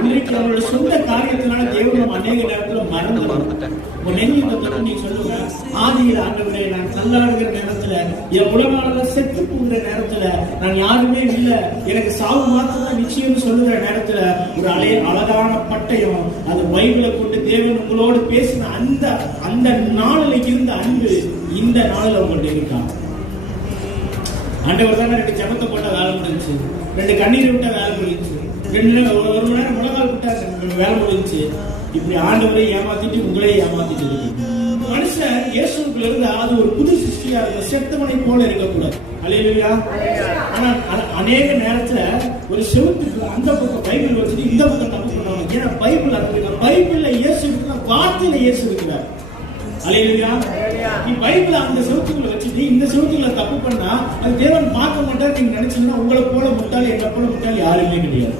இன்றைக்கு அவருடைய சொந்த காரியத்தினால தேவன் நம்ம அநேக நேரத்துல மறந்துட்டேன். நீ சொல்லுங்க, ஆதியில் ஆண்டவரே நான் தள்ளாடுகிற நேரத்துல, என் உலகால செத்து போகிற நேரத்துல, நான் யாருமே இல்லை, எனக்கு சாவு மாத்திரம் நிச்சயம் சொல்லுகிற நேரத்துல ஒரு அழகான பட்டயம், அது பைபிளை கொண்டு தேவன் உங்களோடு பேசின அந்த நாளில் இருந்த அன்பு இந்த நாளில் உங்கள்கிட்ட இருக்காங்க. ஆண்டவர் தானே 2 ஜபத்தை போட்ட வேலை முடிஞ்சு, 2 கண்ணீர் விட்ட வேலை முடிஞ்சு, 1 மணி நேரம் முழங்கால் விட்டா வேலை முடிஞ்சு. இப்படி ஆண்டவரை ஏமாத்திட்டு உங்களே ஏமாத்திட்டு இருக்கு. மனுஷன் இயேசுக்குள்ள இருந்து அது ஒரு புது சிருஷ்டியா இருக்க, செத்தவனை போல இருக்கக்கூடாது. அல்லேலூயா. ஆனா அநேக நேரத்துல ஒரு செவுத்துக்கு அந்த பக்கம் பைபிள் வச்சுட்டு இந்த பக்கம் தப்பு பண்ணுவாங்க. ஏன்னா பைபிள் அப்படி, பைபிள்ல இயேசு இருக்கிற, வார்த்தையில இயேசு இருக்கிறார். அல்லேலூயா. நீ பைபிள அந்த செவுத்துக்குள்ள வச்சுட்டு இந்த செவுத்துக்குள்ள தப்பு பண்ணா அது தேவன் பார்க்க மாட்டார். நீங்க நினைச்சீங்கன்னா உங்களை போல முட்டாள், எங்களை போல முட்டாள் யாருமே கிடையாது.